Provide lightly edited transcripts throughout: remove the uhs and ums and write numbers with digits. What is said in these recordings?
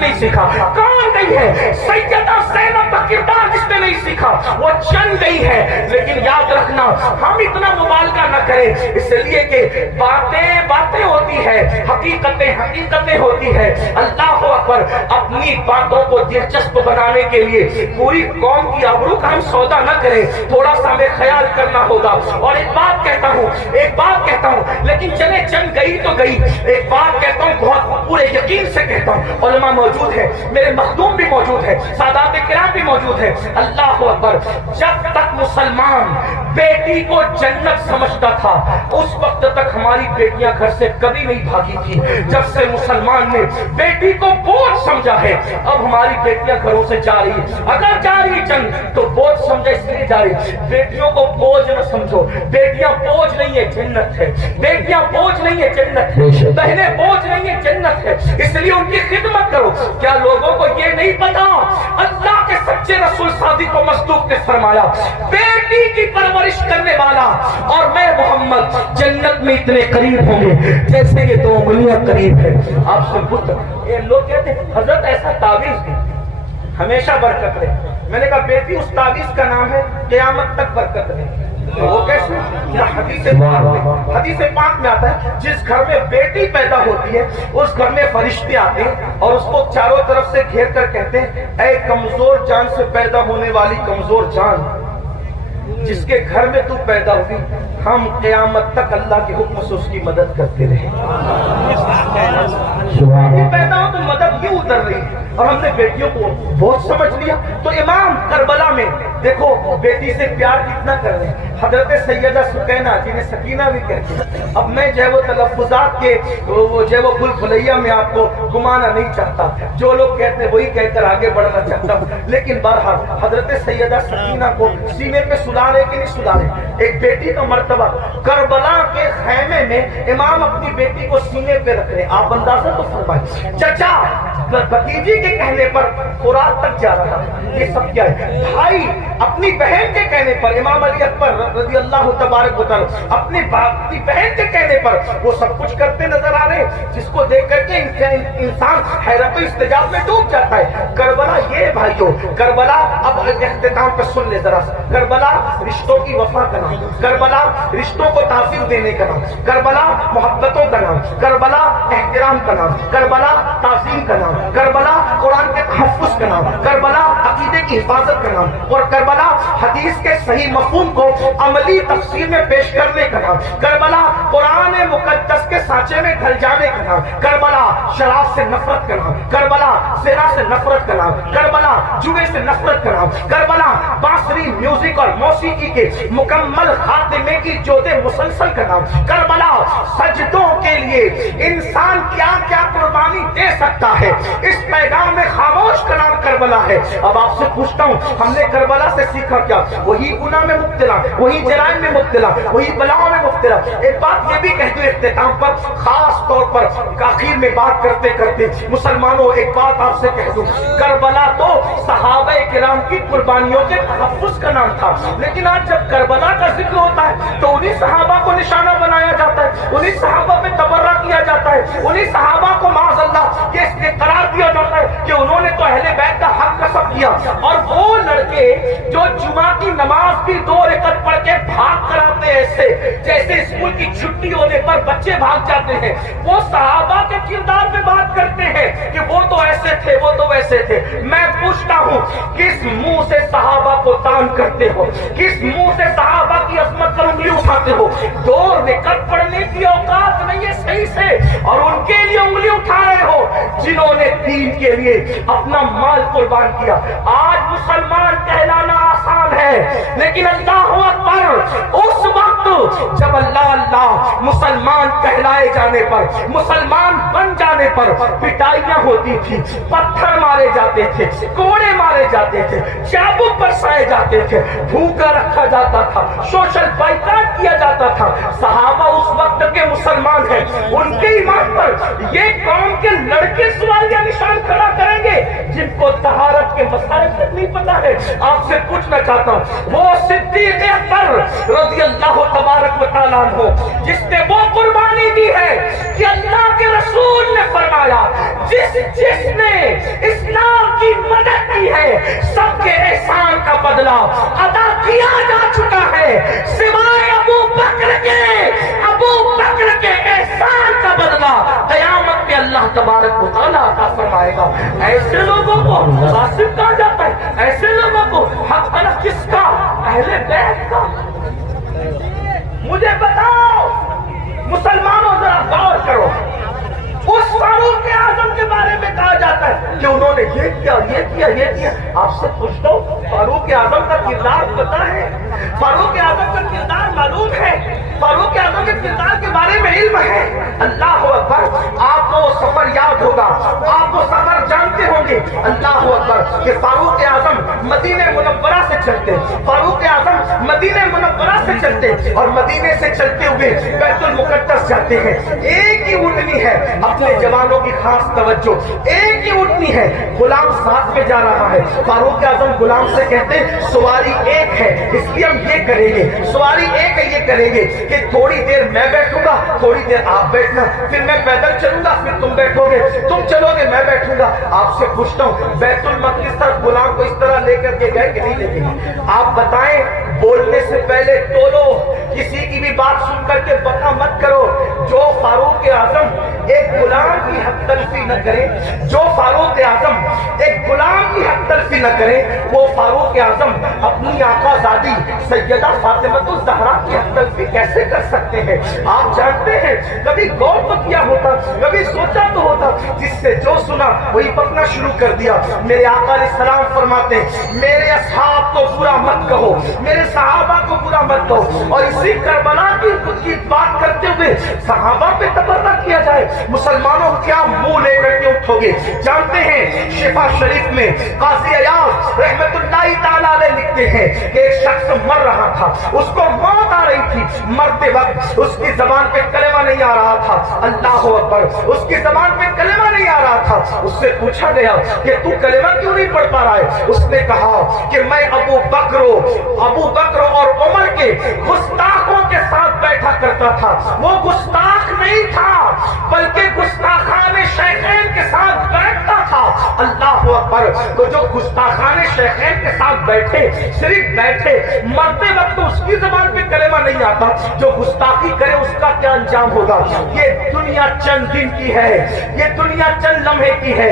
نہیں سیکھا. کون گئی ہے؟ سیدہ زینب کا کردار جس نے نہیں سیکھا وہ چن گئی ہے. لیکن یاد رکھنا ہم اتنا مبالغہ نہ کریں، اس لیے کہ باتیں ہوتی ہے، حقیقتیں ہوتی ہے. اللہ اکبر. اپنی باتوں کو دلچسپ بنانے کے لیے پوری قوم کی آبرو کا ہم سودا نہ کریں، تھوڑا سا ہمیں خیال کرنا ہوگا. اور ایک بات کہتا ہوں لیکن چلے چن گئی تو گئی. ایک بات کہتا ہوں بہت پورے یقین سے کہتا ہوں، علماء موجود ہے، میرے مخدوم بھی موجود ہے، سادات کرام بھی موجود ہے. اللہ اکبر. جب تک مسلمان بیٹی کو جنت سمجھتا تھا اس وقت تک ہماری بیٹیاں گھر سے کبھی نہیں بھاگی تھی. جب سے مسلمان نے بیٹی کو بوجھ سمجھا ہے اب ہماری بیٹیاں گھروں سے جا رہی ہیں. اگر جا رہی جنگ تو بوجھ سمجھا اس لیے جا رہی. بیٹیوں کو بوجھ نہ سمجھو، بیٹیاں بوجھ نہیں ہے جنت ہے. بیٹیاں بوجھ نہیں ہے جنت ہے. بہنیں بوجھ نہیں ہے جنت ہے. اس لیے ان کی خدمت کرو. کیا لوگوں کو یہ نہیں پتا اللہ کے سچے رسول صادق و مصدوق نے فرمایا بیٹی کی پرورش کرنے والا اور میں محمد جنت میں اتنے قریب ہوں گے جیسے یہ دو انگلیاں قریب ہے. آپ سے پوچھ یہ لوگ کہتے ہیں حضرت ایسا تعویذ دی ہمیشہ برکت رہے. میں نے کہا بیٹی اس تعویذ کا نام ہے قیامت تک برکت رہے. وہ کیسے؟ حدیث پاک میں آتا ہے جس گھر میں بیٹی پیدا ہوتی ہے اس گھر میں فرشتے آتے ہیں اور اس کو چاروں طرف سے گھیر کر کہتے ہیں اے کمزور جان سے پیدا ہونے والی کمزور جان، جس کے گھر میں تو پیدا ہوئی ہم قیامت تک اللہ کے حکم سے اس کی مدد کرتے رہے. پیدا ہو تو مدد کیوں اتر رہی ہے؟ اور ہم نے بیٹیوں کو بہت سمجھ لیا. تو امام کربلا میں دیکھو بیٹی سے پیار کتنا کر رہے ہیں. حضرت سیدہ سکینہ جنہیں سکینہ بھی کہتے ہیں. اب میں جو ہے وہ تلفظات کے جو ہے وہ بھول بھلیا میں آپ کو گھمانا نہیں چاہتا، جو لوگ کہتے ہیں وہی کہہ کر آگے بڑھنا چاہتا ہوں. لیکن بہرحال حضرت سیدہ سکینہ کو سینے پہ سلا رہے کہ نہیں سلا رہے؟ ایک بیٹی کا مرتبہ کربلا کے خیمے میں امام اپنی بیٹی کو سینے پہ رکھ رہے. آپ اندازہ تو فرمائیں چچا بھتیجی کے کہنے پر فرات تک جا رہا. یہ سب کیا ہے؟ بھائی اپنی بہن کے کہنے پر امام علی اکبر رضی اللہ تبارک و تعالی اپنی بہن کے کہنے پر وہ سب کچھ کرتے نظر آ رہے جس کو دیکھ کر کے انسان حیرت و استعجاب میں ڈوب جاتا ہے. کربلا یہ بھائیو، کربلا اب اختتام پہ سن لے ذرا. کربلا رشتوں کی وفا کا نام، کربلا رشتوں کو تعظیم دینے کا نام، کربلا محبتوں کا نام، کربلا احترام کا نام، کربلا تعظیم کا نام، کربلا قرآن کے تحفظ کا نام، کربلا عقیدے کی حفاظت کا نام، اور کربلا حدیث کے صحیح مفہوم کو عملی تفسیر میں پیش کرنے کا نام، کربلا قرآن مقدس کے سانچے میں ڈھل جانے کا نام، کربلا شراب سے نفرت کا نام، کربلا زنا سے نفرت کا نام، کربلا جوئے سے نفرت کا نام، کربلا بانسری میوزک اور موسیقی کے مکمل خاتمے کی جود مسلسل کا نام، کربلا سجدوں کے لیے انسان کیا کیا قربانی دے سکتا ہے اس پیغام میں خاموش کا نام کربلا ہے. اب آپ سے پوچھتا ہوں ہم نے کربلا سے سیکھا کیا؟ وہی گناہ میں مبتلا، وہی جرائم میں مبتلا، وہی بلاؤں میں مبتلا. ایک بات یہ بھی کہہ دوں اختتام پر، خاص طور پر آخر میں بات کرتے کرتے مسلمانوں ایک بات آپ سے کہہ دوں، کربلا تو صحابہ کرام کی قربانیوں کے تحفظ کا نام تھا. لیکن آج جب کربلا کا ذکر ہوتا ہے تو انہی صحابہ کو نشانہ بنایا جاتا ہے، انہی صحابہ پہ تبرہ کیا جاتا ہے، انہی صحابہ کو معاذ اللہ یہ اس لیے قرار دیا جاتا ہے کہ انہوں نے تو اہل بیت کا حق نصب کیا. اور وہ لڑکے جو جمعہ کی نماز بھی 2 رکعت پڑھ کے بھاگ کر آتے ایسے جیسے اسکول کی چھٹی ہونے پر بچے بھاگ جاتے ہیں، وہ صحابہ کے کردار پہ بات کرتے ہیں کہ وہ تو ایسے تھے، وہ تو ویسے تھے. میں پوچھتا ہوں کس منہ سے صحابہ کو تان کرتے ہو؟ کس منہ سے صحابہ کی عظمت پر انگلی اٹھاتے ہو؟ 2 رکعت پڑھنے کی اوقات نہیں ہے صحیح سے، اور ان کے لیے انگلی اٹھا رہے ہو جنہوں نے دین کے لیے اپنا مال قربان کیا. آج مسلمان کہلانا آسان ہے لیکن اللہ اکبر اس وقت جب اللہ اللہ مسلمان کہلائے جانے پر، مسلمان بن جانے پر پٹائیاں ہوتی تھی، پتھر مارے جاتے تھے، کوڑے مارے جاتے تھے، چابک برسائے جاتے تھے، بھوکا رکھا جاتا تھا، سوشل بائیکاٹ کیا جاتا تھا. صحابہ اس وقت کے مسلمان ہیں، ان کے ایمان پر یہ قوم کے لڑکے سوالیہ نشان کھڑا کریں گے جن کو طہارت کے مسائل تک نہیں پتا ہے. آپ سے پوچھنا چاہتا ہوں وہ صدیق اکبر رضی اللہ تبارک و تعالیٰ عنہ جس نے وہ قربانی دی ہے کہ اللہ کے رسول نے فرمایا جس نے اسلام کی مدد کی ہے، سب کے احسان کا بدلہ ادا کیا جا چکا ہے، سوائے ابو بکر کے احسان کا بدلہ قیامت میں اللہ تبارک و تعالیٰ عطا فرمائے گا۔ ایسے لوگوں کو غاصب کہا جاتا ہے، ایسے لوگوں کو حق طلب کس کا؟ اہل بیت کا۔ مجھے بتاؤ مسلمانوں، ذرا غور کرو، اس فاروق اعظم کے بارے میں کہا جاتا ہے کہ انہوں نے یہ کیا، یہ کیا، یہ کیا۔ آپ سے پوچھتا ہوں، فاروق اعظم کا کردار پتا ہے؟ فاروق اعظم کا کردار معلوم ہے؟ فاروق اعظم کے کردار کے بارے میں علم ہے؟ اللہ اکبر! آپ کو وہ سفر یاد ہوگا، آپ وہ سفر جانتے ہوں گے، اللہ اکبر، کہ فاروق اعظم مدینہ منورہ سے چلتے، فاروق اعظم مدینہ منورہ سے چلتے اور مدینے سے چلتے ہوئے بیت المقدس جاتے ہیں۔ ایک ہی اونٹنی ہے، اپنے جوانوں کی خاص توجہ، ایک ہی اونٹنی ہے، غلام ساتھ میں جا رہا ہے۔ فاروق اعظم غلام سے کہتے ہیں سواری ایک ہے، اس لیے ہم یہ کریں گے، سواری ایک ہے، یہ کریں گے کہ تھوڑی دیر میں بیٹھوں گا، تھوڑی دیر آپ بیٹھنا، پھر میں پیدل چلوں گا، پھر تم بیٹھو گے، تم چلو گے، میں بیٹھوں گا۔ آپ سے پوچھتا ہوں، بیت المقدس تک غلام کو اس طرح لے کر کے گئے کہ نہیں لے کے گئے؟ آپ بتائیں، بولنے سے پہلے ٹولو، کسی کی بھی بات سن کر کے بکا مت کرو۔ جو فاروق اعظم ایک غلام کی حق تلفی نہ کرے، جو فاروق اعظم ایک غلام کی حق تلفی نہ کرے، وہ فاروق اعظم اپنی آقا زادی سیدہ فاطمہ الزہرا کی حق تلفی کیسے کر سکتے ہیں؟ آپ جانتے ہیں، کبھی غور تو کیا ہوتا، کبھی سوچا تو ہوتا، جس سے جو سنا وہی پکنا شروع کر دیا۔ میرے آقا علیہ السلام فرماتے ہیں میرے اصحاب کو برا مت کہو، میرے صحابہ کو برا مت کہو، اور اسی کربلا کی بات کرتے ہوئے صحابہ پہ تبرہ کیا جائے، مسلمانوں کیا منہ لے کر کے اٹھو گے؟ جانتے ہیں شفا شریف میں قاضی ایاز رحمت اللہ تعالیٰ علیہ لکھتے ہیں کہ ایک شخص مر رہا تھا، اس کو موت آ رہی تھی، مرتے وقت اس کی زبان پہ کلمہ نہیں آ رہا تھا، اللہ اکبر، اس کی زبان پہ کلمہ نہیں آ رہا تھا۔ اس سے پوچھا گیا کہ تو کلمہ کیوں نہیں پڑھ پا رہا ہے؟ اس نے کہا کہ میں ابو بکر اور عمر کے گستاخوں کے ساتھ بیٹھا کرتا تھا۔ وہ گستاخ نہیں تھا بلکہ گستاخان شیخین کے ساتھ بیٹھتا تھا، اللہ اکبر۔ تو جو گستاخان شیخین کے ساتھ بیٹھے، صرف بیٹھے، مرتے وقت اس کی زبان پہ کلمہ نہیں آتا، جو گستاخی کرے اس کا کیا انجام ہوگا؟ یہ دنیا چند دن کی ہے، یہ دنیا چند لمحے کی ہے،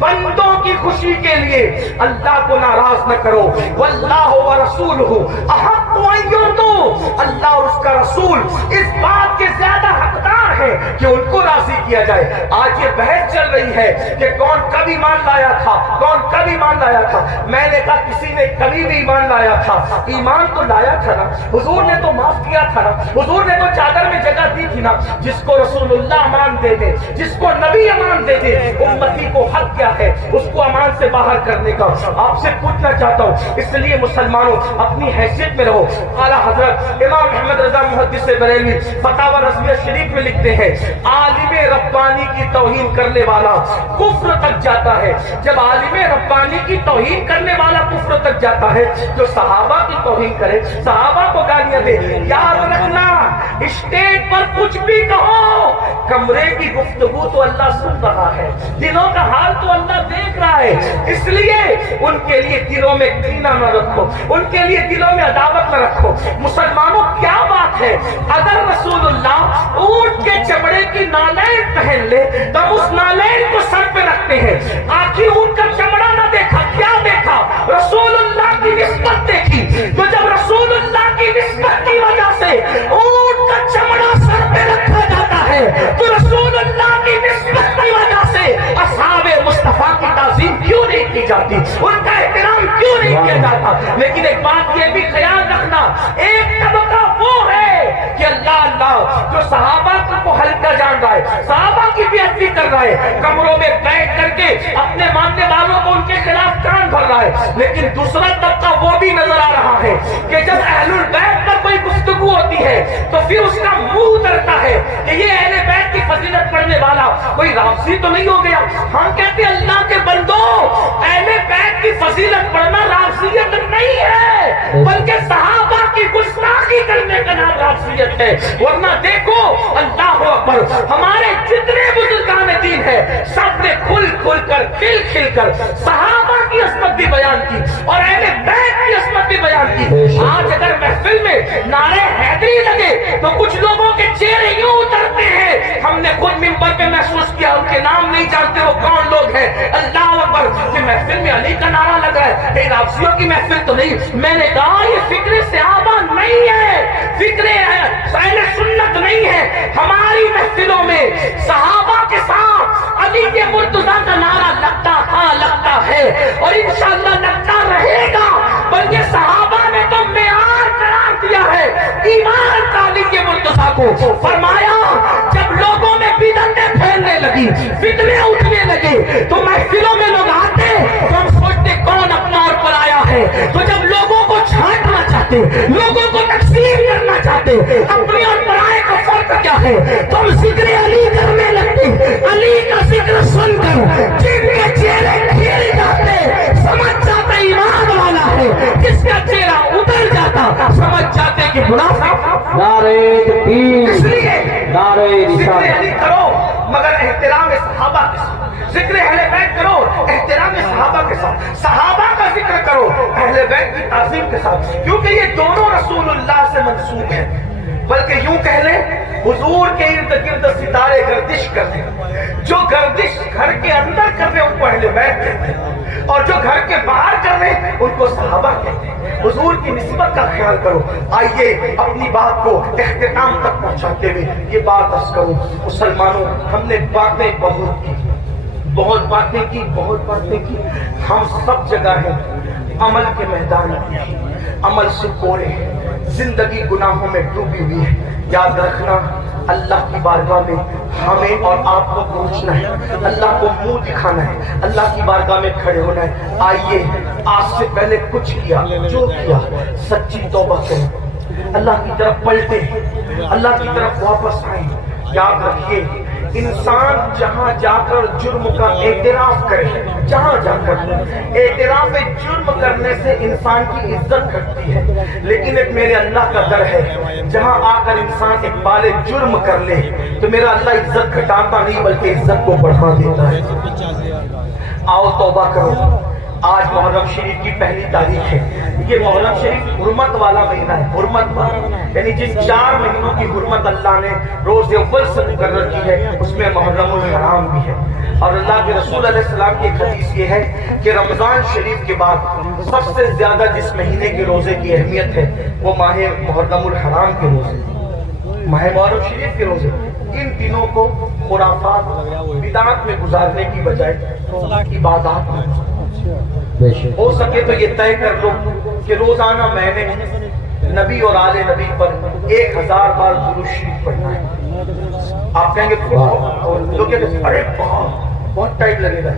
بندوں کی خوشی کے لیے اللہ کو ناراض نہ کرو۔ واللہ ورسولہ احق ان یرضوا، اللہ اور اس کا رسول اس بات کے زیادہ حقدار ہے کہ ان کو راضی کیا جائے۔ آج یہ بحث چل رہی ہے کہ کون کب ایمان لایا تھا، کون کب ایمان لایا تھا۔ میں نے کہا کسی نے کبھی بھی ایمان لایا تھا، ایمان تو لایا تھا نا، حضور نے تو معاف کیا تھا نا، حضور نے تو چادر میں جگہ دی تھی نا۔ جس کو رسول اللہ امان دے دے، جس کو نبی امان دے دے، امتی کو حق کیا ہے اس کو امان سے باہر کرنے کا؟ آپ سے پوچھنا چاہتا ہوں، اس لیے مسلمانوں اپنی حیثیت میں رہو۔ اعلیٰ حضرت امام احمد رضا محدث بریلوی فتاوی رضویہ شریف میں لکھتے ہیں عالم ربانی کی توہین کرنے والا کفر تک جاتا ہے۔ جب عالم ربانی کی توہین کرنے والا کفر تک جاتا ہے، جو صحابہ کی توہین کرے، صحابہ کو گالیاں دے، یاد رکھنا اسٹیج پر کچھ بھی کہو، کمرے کی گفتگو تو اللہ سن رہا ہے، دلوں کا حال تو اللہ دیکھ رہا ہے۔ اس لیے ان کے لیے دلوں میں کینہ نہ رکھو، ان کے لیے دلوں میں عداوت نہ رکھو۔ مسلمانوں کیا بات ہے، اگر رسول اللہ اونٹ کے چمڑے کی نالین پہن لے تو اس نالین کو سر پہ رکھتے ہیں، آخر اونٹ کا چمڑا نہ دیکھا، کیا دیکھا؟ رسول اللہ کی نسبت دیکھی۔ تو جب رسول اللہ کی نسبت کی وجہ سے اونٹ کا چمڑا سر پہ رکھا جاتا ہے تو رسول اللہ کی نسبت کی وجہ سے اصحاب مصطفیٰ کی تعظیم کیوں نہیں کی جاتی، ان کا احترام کیوں نہیں کیا جاتا؟ لیکن ایک بات یہ بھی خیال رکھنا، ایک طبقہ وہ ہے کہ اللہ جو صحابہ کو ہلکا جان رہا ہے، صحابہ کی بے عزتی کر رہا ہے، کمروں میں بیٹھ کر کے اپنے ماننے والوں کو ان کے خلاف کان بھر رہا ہے۔ لیکن دوسرا طبقہ وہ بھی نظر آ رہا ہے کہ جب اہل البیت پر کوئی گفتگو ہوتی ہے تو پھر اس کا منہ اترتا ہے کہ یہ اہل بیت کی فضیلت پڑھنے والا کوئی رافضی تو نہیں ہو گیا۔ ہم کہتے ہیں اللہ کے بندو، اہل بیت کی فضیلت پڑھنا رافضیت نہیں ہے، بلکہ صحابہ کی گستاخی کرنے کا نام رافضیت ہے. ورنہ دیکھو اللہ اکبر ہمارے جتنے بزرگان دین ہیں سب نے کھل کھل کر کھل کھل کر صحابہ کی عصمت بھی بیان کی اور اہل بیت کی عصمت بھی بیان کی. آج اگر محفل میں نعرے حیدری لگے تو کچھ لوگوں کے چہرے یوں اترتے ہیں. ہم نے خود منبر پہ محسوس کیا ان کے نام نہیں جانتے وہ کون لوگ ہیں. اللہ اکبر کہ محفل میں علی کا نعرہ لگ رہا ہے کہ رافضیوں کی محفل تو نہیں. میں نے کہا یہ فکر صحابہ نہیں ہے, فکر اہل سنت نہیں ہے. ہماری محفلوں میں صحابہ کے ساتھ علی کے مرتضیٰ کا نعرہ لگتا ہے اور انشاءاللہ لگتا رہے گا. بلکہ صحابہ نے تو معیار قرار دیا ہے ایمان کا علی کے مرتضیٰ کو. فرمایا جب لوگوں میں بدعتیں پھیلنے لگی, فتنے اٹھنے لگے تو محفلوں میں لوگ آتے تو ہم سوچتے کون اپنا اور پرایا ہے. تو جب لوگوں کو چھانٹنا چاہتے, لوگوں کو تقسیم کرنا چاہتے اپنے اور پرائے کا فرق کیا ہے تو ہم ذکر علی کرنے لگتے. علی کا ذکر سن کر جن کے چہرے کھل جاتے سمجھ جاتے ایمان والا ہے, جس کا چہرہ اتر جاتا سمجھ جاتے کہ منافق. نعرہ تکبیر, اس لیے نعرہ ذکر رسالت. علی کرو مگر احترام صحابہ کے ساتھ. ذکر اہل بیت کرو احترام صحابہ کے ساتھ. صحابہ کا ذکر کرو اہل بیت کی تعظیم کے ساتھ, کیونکہ یہ دونوں رسول اللہ سے منسوب ہیں. بلکہ یوں کہہ لیں حضور کے ارد گرد ستارے گردش کرتے ہیں. جو گردش گھر کے اندر کر رہے ان کو اہل بیت کہتے ہیں اور جو گھر کے باہر کر رہے ان کو صحابہ کہتے ہیں. حضور کی نسبت کا خیال کرو. آئیے اپنی بات کو اختتام تک پہنچاتے ہوئے یہ بات عرض کروں. مسلمانوں ہم نے باتیں بہت کی, بہت باتیں کی. ہم سب جگہ ہیں عمل کے میدان میں, عمل سے کورے ہیں, زندگی گناہوں میں ڈوبی ہوئی ہے. یاد رکھنا اللہ کی بارگاہ میں ہمیں اور آپ کو پہنچنا ہے, اللہ کو منہ دکھانا ہے, اللہ کی بارگاہ میں کھڑے ہونا ہے. آئیے آج سے پہلے کچھ کیا جو کیا سچی توبہ کریں, اللہ کی طرف پلٹے, اللہ کی طرف واپس آئیں. یاد رکھیے انسان جہاں جا کر جرم کا اعتراف کرے, جہاں جا کر اعتراف جرم کرنے سے انسان کی عزت گھٹتی ہے. لیکن ایک میرے اللہ کا در ہے جہاں آ کر انسان ایک بال جرم کر لے تو میرا اللہ عزت گھٹاتا نہیں بلکہ عزت کو بڑھا دیتا ہے. آؤ توبہ کرو. آج محرم شریف کی پہلی تاریخ ہے. یہ محرم شریف حرمت والا مہینہ ہے, حرمت والا یعنی جن 4 مہینوں کی حرمت اللہ نے روز اول سے مقرر کی ہے اس میں محرم الحرام بھی ہے. اور اللہ کے رسول علیہ السلام کی ایک حدیث یہ ہے کہ رمضان شریف کے بعد سب سے زیادہ جس مہینے کے روزے کی اہمیت ہے وہ ماہ محرم الحرام کے روزے, ماہ محرم شریف کے روزے. ان دنوں کو خرافات بدعات میں گزارنے کی بجائے عبادات میں ہو سکے تو یہ طے کر لو کہ روزانہ میں نے نبی اور آل نبی پر 1000 بار درود شریف پڑھنا ہے. آپ کہیں گے لوگ کہتے ہیں ارے بہت ٹائم لگے گا.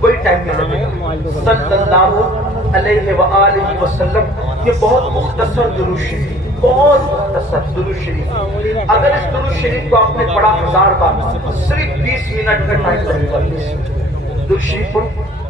کوئی ٹائم نہیں لگے گا. صلی اللہ علیہ وآلہ وسلم یہ بہت مختصر درود شریف, بہت مختصر درود شریف. اگر اس درود شریف کو آپ نے پڑھا 1000 بار صرف 20 منٹ کا ٹائم لگے گا. درود شریف